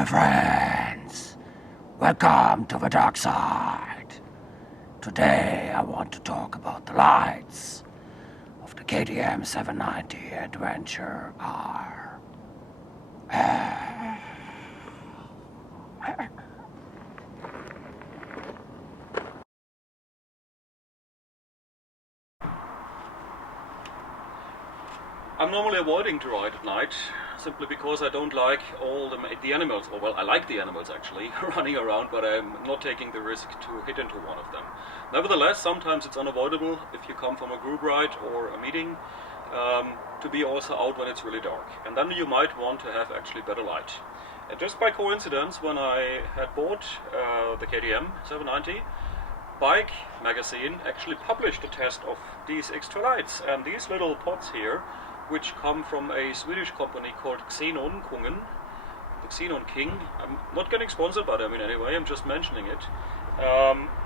my friends. Welcome to the dark side. Today I want to talk about the lights of the KTM 790 Adventure R. I'm normally avoiding to ride at night, simply because I don't like all the animals, or well, I like the animals actually, running around, but I'm not taking the risk to hit into one of them. Nevertheless, sometimes it's unavoidable if you come from a group ride or a meeting, to be also out when it's really dark. And then you might want to have actually better light. And just by coincidence, when I had bought the KTM 790, Bike magazine actually published a test of these extra lights, and these little pods here, which come from a Swedish company called Xenon Kungen, the Xenon King. I'm not getting sponsored by them in any way, I'm just mentioning it.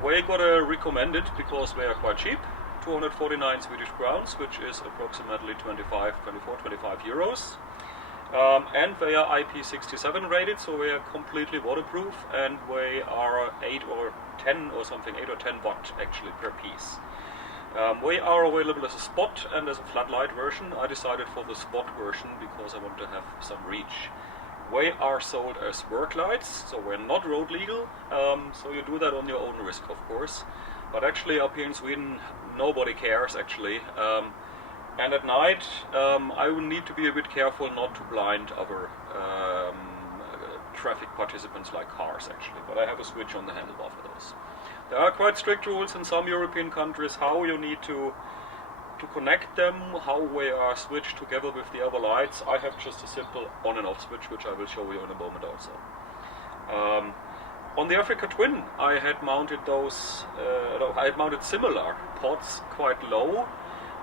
We gotta recommend it because they are quite cheap, 249 Swedish crowns, which is approximately 24, 25 euros. And they are IP67 rated, so they are completely waterproof, and they are 8 or 10 watt actually per piece. They are available as a spot and as a floodlight version. I decided for the spot version because I want to have some reach. They are sold as work lights, so we're not road legal, so you do that on your own risk, of course. But actually up here in Sweden nobody cares actually. And at night I will need to be a bit careful not to blind other traffic participants like cars actually, but I have a switch on the handlebar for those. There are quite strict rules in some European countries how you need to connect them, how they are switched together with the other lights. I have just a simple on and off switch, which I will show you in a moment also. On the Africa Twin I had mounted similar pods quite low,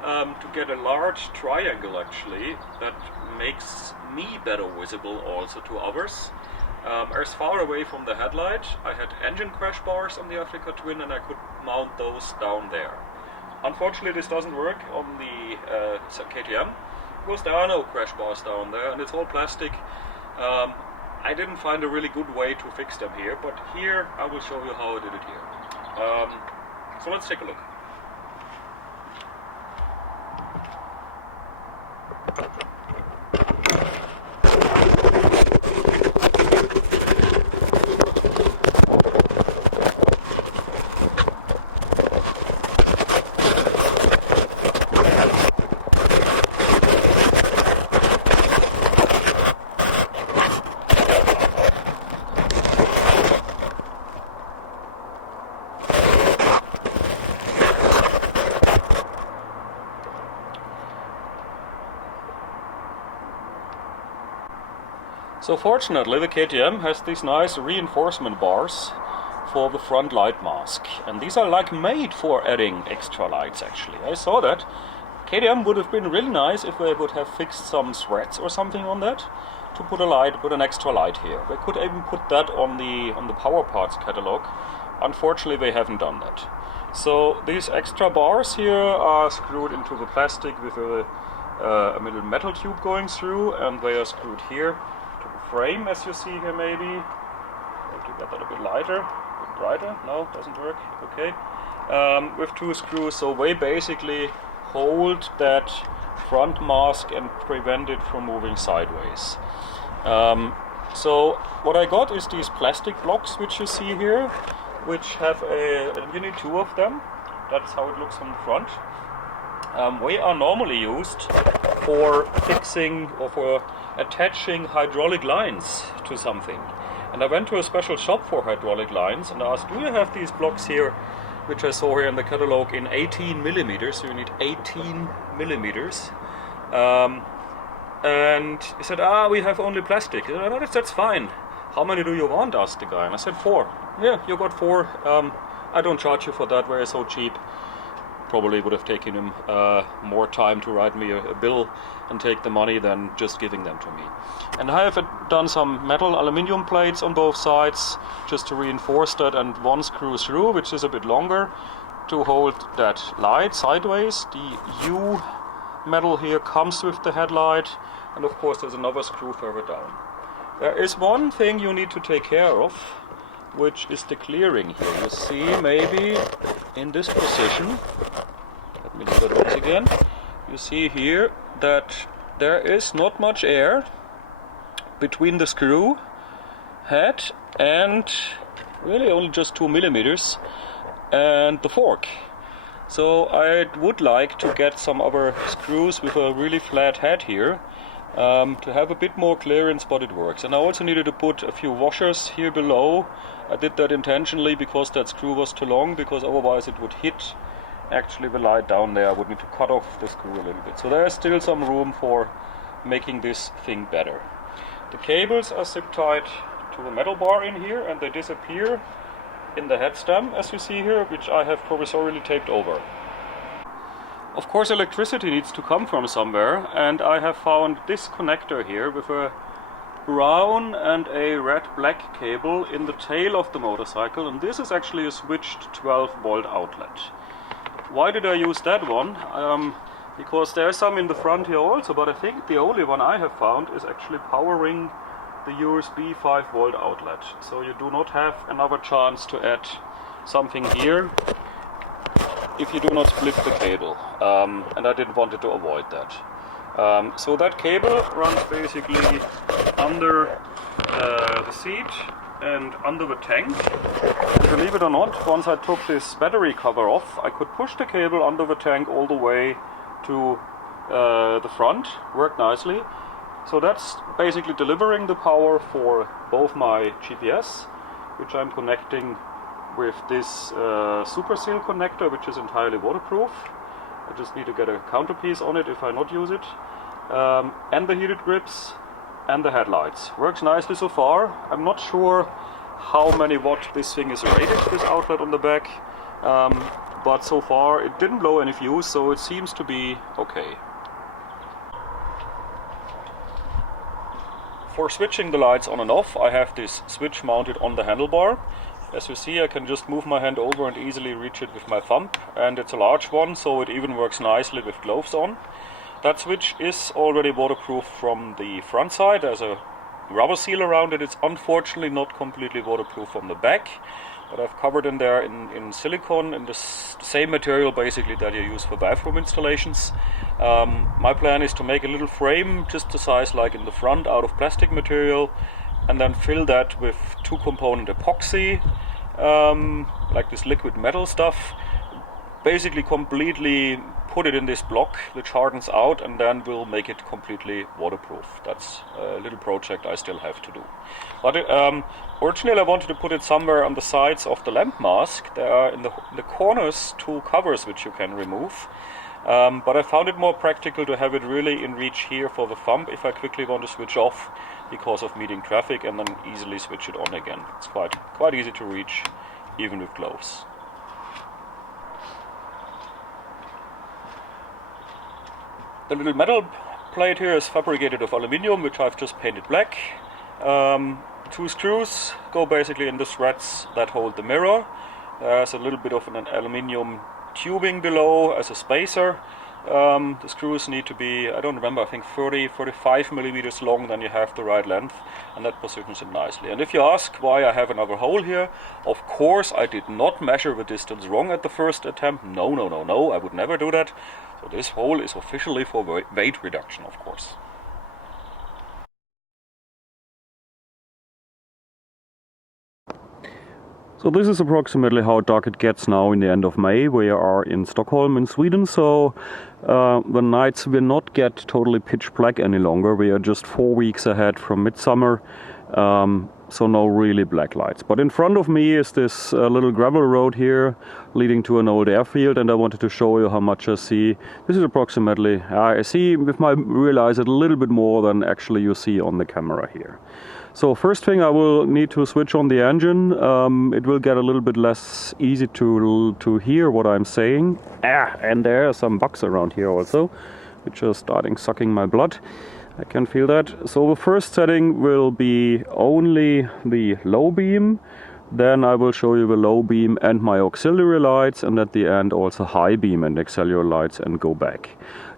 to get a large triangle actually that makes me better visible also to others. As far away from the headlight, I had engine crash bars on the Africa Twin, and I could mount those down there. Unfortunately this doesn't work on the KTM because there are no crash bars down there and it's all plastic. I didn't find a really good way to fix them here, but here I will show you how I did it here. So let's take a look. So fortunately the KTM has these nice reinforcement bars for the front light mask, and these are like made for adding extra lights actually. I saw that. KTM would have been really nice if they would have fixed some threads or something on that to put an extra light here. They could even put that on the Power Parts catalog. Unfortunately they haven't done that. So these extra bars here are screwed into the plastic with a little metal tube going through, and they are screwed here frame, as you see here maybe. Have to get that a bit lighter, a bit brighter. No, doesn't work. Okay. With two screws, so they basically hold that front mask and prevent it from moving sideways. So what I got is these plastic blocks which you see here, which have you need two of them. That's how it looks on the front. They are normally used for fixing or for attaching hydraulic lines to something. And I went to a special shop for hydraulic lines and asked, do you have these blocks here, which I saw here in the catalog, in 18 millimeters, so you need 18 millimeters. And he said, we have only plastic. I said, that's fine. How many do you want? Asked the guy. And I said, 4. Yeah, you got 4. I don't charge you for that, we're so cheap. Probably would have taken him more time to write me a bill and take the money than just giving them to me. And I have done some metal aluminium plates on both sides just to reinforce that, and one screw through, which is a bit longer, to hold that light sideways. The U metal here comes with the headlight, and of course there's another screw further down. There is one thing you need to take care of, which is the clearing here. You see maybe in this position, let me do that once again, you see here that there is not much air between the screw head and really only just 2 millimeters and the fork. So I would like to get some other screws with a really flat head here to have a bit more clearance, but it works. And I also needed to put a few washers here below. I did that intentionally because that screw was too long, because otherwise it would hit actually the light down there. I would need to cut off the screw a little bit. So there is still some room for making this thing better. The cables are zip tied to the metal bar in here, and they disappear in the head stem, as you see here, which I have provisorily taped over. Of course, electricity needs to come from somewhere, and I have found this connector here with a brown and a red-black cable in the tail of the motorcycle, and this is actually a switched 12-volt outlet. Why did I use that one? Because there's some in the front here also, but I think the only one I have found is actually powering the USB 5-volt outlet. So you do not have another chance to add something here if you do not split the cable, and I didn't want to avoid that. So that cable runs basically under the seat and under the tank. Believe it or not, once I took this battery cover off, I could push the cable under the tank all the way to the front. Worked nicely. So that's basically delivering the power for both my GPS, which I'm connecting with this super seal connector, which is entirely waterproof. I just need to get a counterpiece on it if I not use it. And the heated grips and the headlights. Works nicely so far. I'm not sure how many watt this thing is rated, this outlet on the back, but so far it didn't blow any fuse, so it seems to be okay. For switching the lights on and off, I have this switch mounted on the handlebar. As you see, I can just move my hand over and easily reach it with my thumb, and it's a large one, so it even works nicely with gloves on. That switch is already waterproof from the front side. There's a rubber seal around it. It's unfortunately not completely waterproof from the back, but I've covered in there in silicone, in the same material basically that you use for bathroom installations. My plan is to make a little frame just the size like in the front out of plastic material, and then fill that with 2-component epoxy, like this liquid metal stuff. Basically completely put it in this block which hardens out, and then we'll make it completely waterproof. That's a little project I still have to do. But originally I wanted to put it somewhere on the sides of the lamp mask. There are in the corners 2 covers which you can remove. But I found it more practical to have it really in reach here for the thumb if I quickly want to switch off because of meeting traffic, and then easily switch it on again. It's quite easy to reach even with gloves. The little metal plate here is fabricated of aluminium, which I've just painted black. 2 screws go basically in the threads that hold the mirror. There's a little bit of an aluminium tubing below as a spacer. The screws need to be, I don't remember, I think 35 millimeters long, then you have the right length, and that positions it nicely. And if you ask why I have another hole here, of course I did not measure the distance wrong at the first attempt. No, I would never do that. So this hole is officially for weight reduction, of course. So this is approximately how dark it gets now in the end of May. We are in Stockholm in Sweden, so the nights will not get totally pitch black any longer. We are just 4 weeks ahead from midsummer, so no really black lights. But in front of me is this little gravel road here leading to an old airfield, and I wanted to show you how much I see. This is approximately, I see with my real eyes a little bit more than actually you see on the camera here. So first thing, I will need to switch on the engine. It will get a little bit less easy to hear what I'm saying. And there are some bugs around here also, which are starting sucking my blood. I can feel that. So the first setting will be only the low beam. Then I will show you the low beam and my auxiliary lights, and at the end also high beam and auxiliary lights, and go back.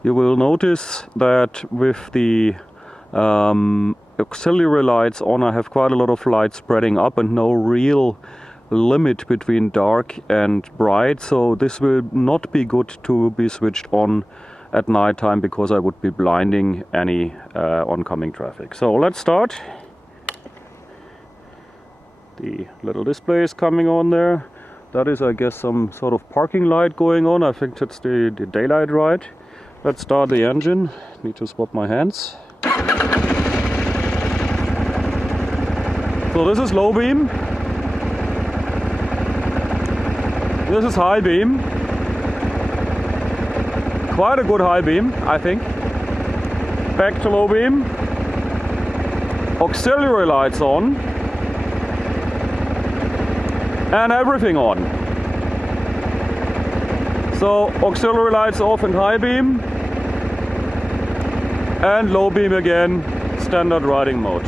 You will notice that with the auxiliary lights on. I have quite a lot of light spreading up and no real limit between dark and bright, so this will not be good to be switched on at night time because I would be blinding any oncoming traffic. So let's start. The little display is coming on there. That is, I guess, some sort of parking light going on. I think that's the daylight light. Let's start the engine. Need to swap my hands. So this is low beam. This is high beam. Quite a good high beam, I think. Back to low beam. Auxiliary lights on. And everything on. So auxiliary lights off and high beam. And low beam again, standard riding mode.